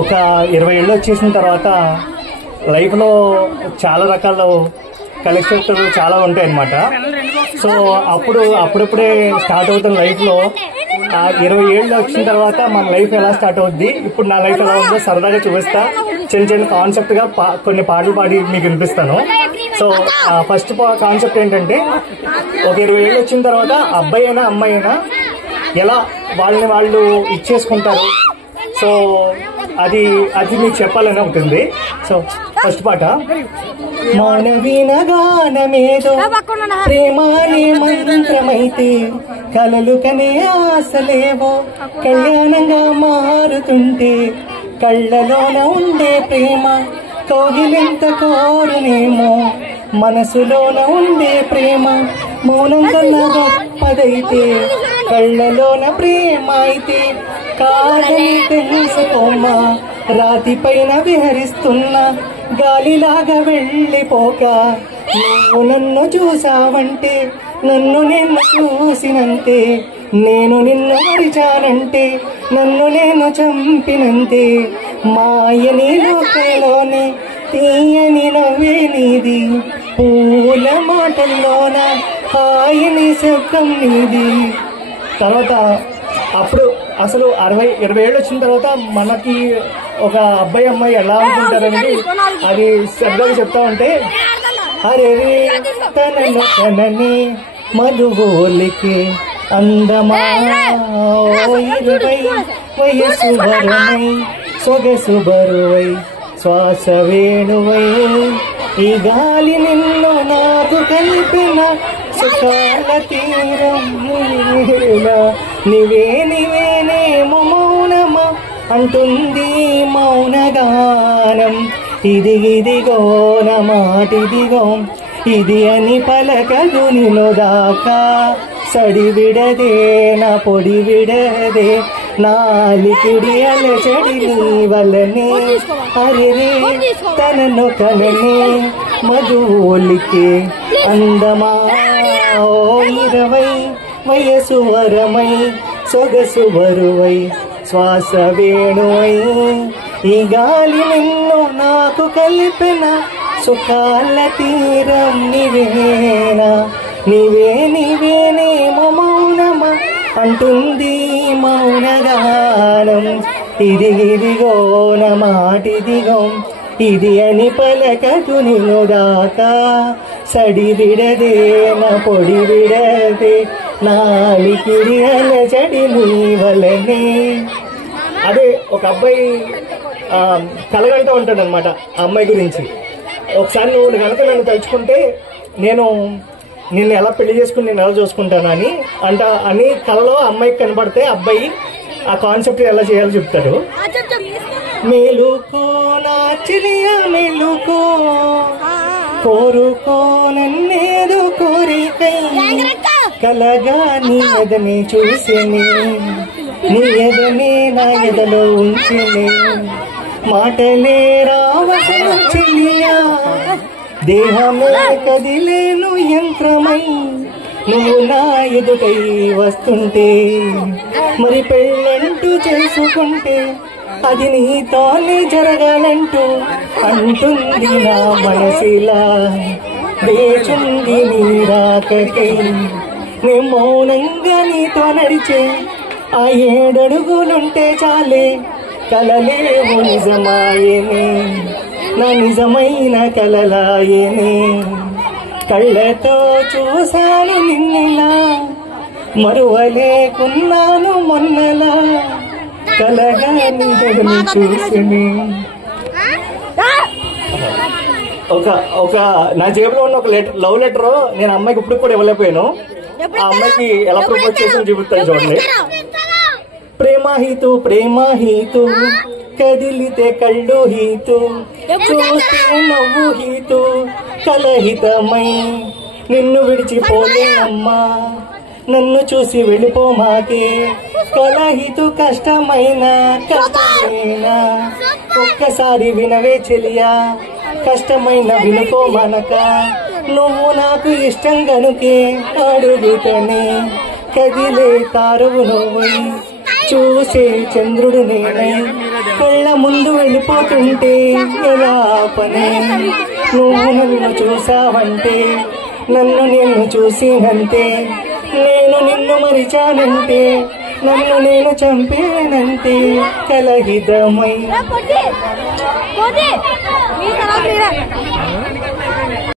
ఒక 20 ఏళ్ళు వచ్చేసిన తర్వాత లైఫ్లో చాలా రకాల కలెక్షన్స్ చాలా ఉంటాయి అన్నమాట. సో అప్పుడప్పుడే స్టార్ట్ అవుతున్న లైఫ్లో 20 ఏళ్ళు వచ్చిన తర్వాత మన లైఫ్ ఎలా స్టార్ట్ అవుద్ది, ఇప్పుడు నా లైఫ్ ఎలా ఉందో సరదాగా చూపిస్తా. చిన్న కాన్సెప్ట్గా కొన్ని పాటలు పాడి మీకు వినిపిస్తాను. సో ఫస్ట్ కాన్సెప్ట్ ఏంటంటే, ఒక 20 ఏళ్ళు వచ్చిన తర్వాత అబ్బాయి అయినా అమ్మాయి అయినా ఎలా వాళ్ళని వాళ్ళు ఇచ్చేసుకుంటారు. సో అది మీకు చెప్పాలని ఉంటుంది. సో ఫస్ట్ పాట, మానవీన గానమేదో ప్రేమానే మంత్రమైతే కలలు కనే ఆశలేవో కళ్యాణంగా మారుతుంటే కళ్ళలోన ఉండే ప్రేమ కౌగిలింత కోరునేమో మనసులోన ఉండే ప్రేమ మౌనం కన్నా గొప్పదైతే కళ్ళలోన ప్రేమ అయితే కాదని తెలుసుకోమ్మా రాతి పైన విహరిస్తున్న గాలిలాగా వెళ్ళిపోక నువ్వు నన్ను చూసావంటే నన్ను నిన్ను చూసినంతే నేను నిన్ను మరిచానంటే నన్ను నేను చంపినంతే మాయని లోకంలోనే తీయని నవ్వే నీది పూల మాటల్లోన హాయిని శబ్దం నీది. తర్వాత అప్పుడు అసలు 20 ఏళ్ళు వచ్చిన తర్వాత మనకి ఒక అబ్బాయి అమ్మాయి ఎలా అనుకుంటారని అది శ్రద్ధగా చెప్తా ఉంటే, అరే తనను తనని మధువోలికి అందమా 20 వయసు వరమై సొగసు బరువై శ్వాస వేణువై ఈ గాలి నిన్ను నాకు కలిపిన సుఖాల తీరం నీవే నీవేనేమో మౌనమా అంటుంది మౌనగానం. ఇదిగో నా మాటిదిగో ఇది అని పలకదు నిన్ను దాకా సడి విడదే నా పొడి విడదే నాలికిడి అలచడి నీ వలనే అరే తనను కననే మధువోలికే అందమా 20 వయసు వరమై సొగసు బరువై శ్వాస వేణువై ఈ గాలి నిన్ను నాకు కలిపిన సుఖాల తీరం నీవేనా నీవే నీవేనేమో మౌనమా అంటుంది మౌనగానం. ఇదిగో నా మాటిదిగో ఇది అని పలకదు నిన్ను దాకా సడి విడదే నా పొడి విడదే నాలికిడి అలజడి నీ వలనే. అదే ఒక అబ్బాయి కలగంటూ ఉంటాడు అనమాట ఆ అమ్మాయి గురించి. ఒకసారి నువ్వు కనుక నన్ను తలుచుకుంటే నేను నిన్ను ఎలా పెళ్లి చేసుకుని నేను ఎలా చూసుకుంటాను అని కలలో అమ్మాయికి కనబడితే అబ్బాయి ఆ కాన్సెప్ట్ ఎలా చేయాలో చెప్తాడు. మేలుకో నా చెలియ మేలుకో కోరుకో నన్నేదో కోరికై కలగా నీ ఎదని చూసిని నీ ఎదనే నా ఎదలో ఉంచిని మాటలే రావసలు చెలియా దేహమే కదిలేను యంత్రమై నువ్వు నా ఎదుటై వస్తుంటే మరి పెళ్ళంటూ చేసుకుంటే అది నీతోనే జరగాలంటూ అంటుంది నా మనసిలా వేచుంది నీ రాకకై నే మౌనంగా నీతో నడిచే ఆ 7 అడుగులుంటే చాలే కలలేవు నిజమాయనే నా నిజమైన కలలాయనే కళ్ళతో చూశాను నిన్నెలా మరువలేకున్నాను మొన్నలా కలగా నిజని చూసిని. ఒక నా జేబులో ఉన్న ఒక లవ్ లెటర్ నేను అమ్మాయికి ఇప్పుడు కూడా ఇవ్వలేకపోయాను. ఆ అమ్మాయికి ఎలా ప్రపోజ్ చేసి చూపిస్తాను చూడండి. ప్రేమ హీతు కదిలితే కళ్ళు హీతు చూస్తే నవ్వు హీతు కలహితమై నిన్ను విడిచిపోలేనమ్మా నన్ను చూసి వెళ్ళిపోమాకే కలహితు కష్టమైన ఒక్కసారి వినవే చెలియా కష్టమైన వినుకోమనక నువ్వు నాకు ఇష్టం గనుకే అడుగుతనే కదిలే తారువు నువ్వు చూసే చంద్రుడు నేనై కళ్ళ ముందు వెళ్ళిపోతుంటే ఎలా పనే నువ్వు నన్ను చూసావంటే నన్ను నిన్ను చూసినంతే నేను నిన్ను మరిచానంటే నన్ను నేను చంపేనంతే కలహితమై